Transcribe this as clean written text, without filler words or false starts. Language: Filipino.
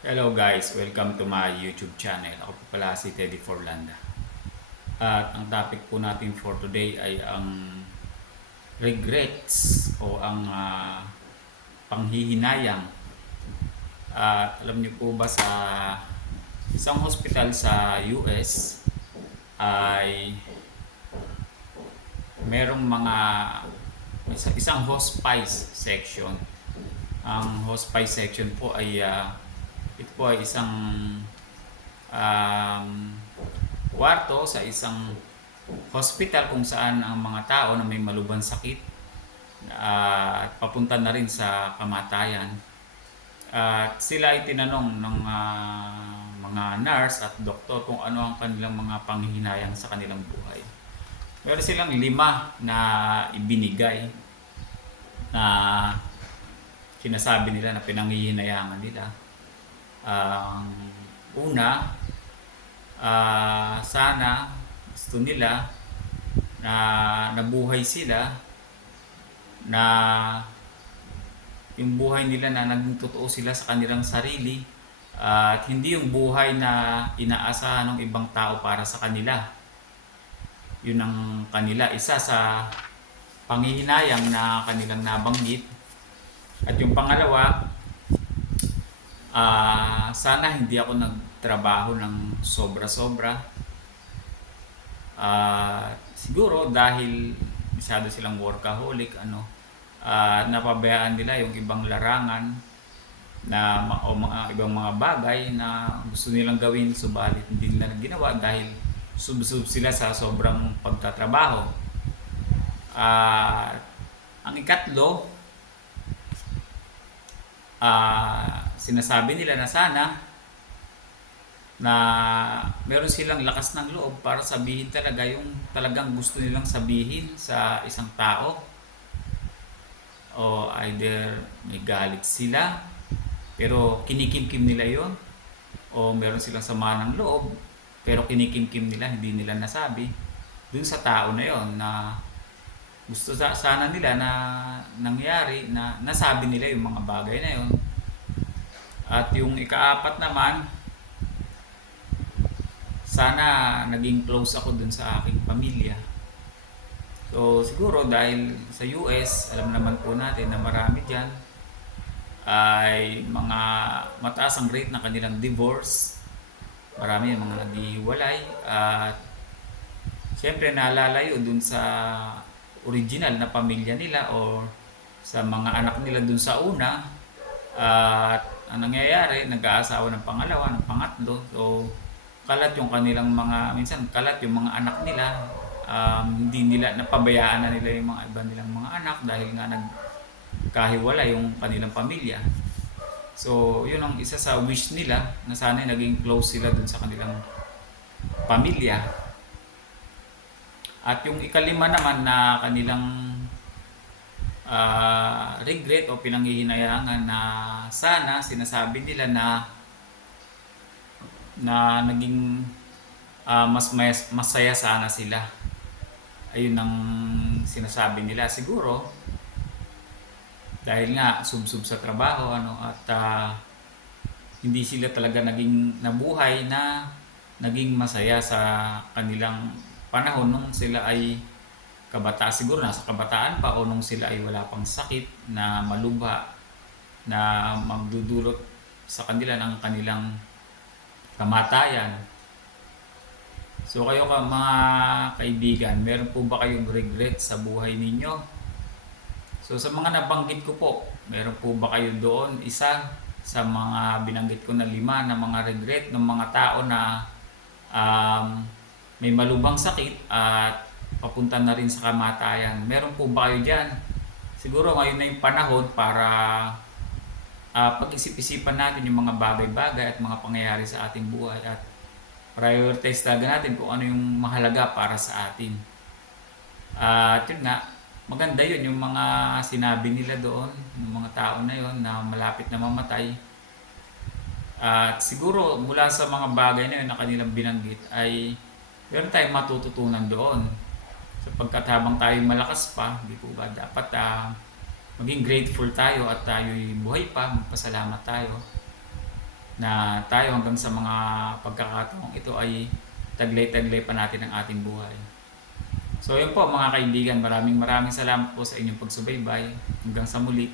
Hello guys, welcome to my YouTube channel. Ako po pala si Teddy Forlanda. At ang topic po natin for today ay ang regrets o ang panghihinayang. At alam niyo po ba sa isang hospital sa US ay merong isang hospice section. Ang hospice section po ay ito po ay isang um, kwarto sa isang hospital kung saan ang mga tao na may malubhang sakit at papunta na rin sa kamatayan. At sila ay tinanong ng mga nurse at doktor kung ano ang kanilang mga panghihinayang sa kanilang buhay. Meron silang 5 na ibinigay na sinasabi nila na pinanghihinayangan nila. Ang una, sana gusto nila na nabuhay sila, na yung buhay nila na naging totoo sila sa kanilang sarili at hindi yung buhay na inaasahan ng ibang tao para sa kanila. Yun ang kanila isa sa panghihinayang na kanilang nabanggit. At yung pangalawa, sana hindi ako nagtrabaho ng sobra-sobra. Siguro dahil masyado silang workaholic, napabayaan nila yung ibang larangan o mga ibang mga bagay na gusto nilang gawin subalit hindi nila ginawa dahil sub sila sa sobrang pagtatrabaho. Ang ikatlo, sinasabi nila na sana na meron silang lakas ng loob para sabihin talaga yung talagang gusto nilang sabihin sa isang tao, o either may galit sila pero kinikimkim nila yon, o meron silang sama ng loob pero kinikimkim nila, hindi nila nasabi dun sa tao na yon na gusto sana nila na nangyari, na nasabi nila yung mga bagay na yon. At yung ikaapat naman, sana naging close ako dun sa aking pamilya. So siguro dahil sa US, alam naman po natin na marami dyan ay mga mataas ang rate ng kanilang divorce. Marami yung mga naghihiwalay at siyempre nalalayo dun sa original na pamilya nila o sa mga anak nila dun sa una. At ang nangyayari, nag-aasawa ng pangalawa, ng pangatlo. So kalat yung kanilang minsan kalat yung mga anak nila. Hindi nila, napabayaan na nila yung mga iba nilang mga anak dahil nga nagkahiwala yung kanilang pamilya. So yun ang isa sa wish nila, na sana naging close sila dun sa kanilang pamilya. At yung ikalima naman na kanilang regret o pinanghihinayangan, na sana sinasabi nila na naging masaya sana sila. Ayun ang sinasabi nila siguro dahil nga sub sa trabaho at hindi sila talaga naging nabuhay na naging masaya sa kanilang panahon nung sila ay kabataan, siguro nasa kabataan pa o nung sila ay wala pang sakit na malubha na magdudulot sa kanila ng kanilang kamatayan. So kayo mga kaibigan, meron po ba kayong regret sa buhay ninyo? So sa mga nabanggit ko po, meron po ba kayo doon isa sa mga binanggit ko na 5 na mga regret ng mga tao na may malubhang sakit at papunta na rin sa kamatayan? Meron po ba kayo dyan? Siguro ngayon na yung panahon para pag-isip-isipan natin yung mga bagay-bagay at mga pangyayari sa ating buhay at prioritize talaga natin kung ano yung mahalaga para sa atin. At yun nga, maganda yun yung mga sinabi nila doon, yung mga tao na yun na malapit na mamatay. At siguro mula sa mga bagay na yun na kanilang binanggit ay meron tayong matututunan doon. Sapagkat habang tayo malakas pa, di po ba dapat maging grateful tayo at tayo'y buhay pa, magpasalamat tayo. na tayo hanggang sa mga pagkakataong ito ay taglay-taglay pa natin ang ating buhay. So yun po mga kaibigan, maraming salamat po sa inyong pagsubaybay. Hanggang sa muli.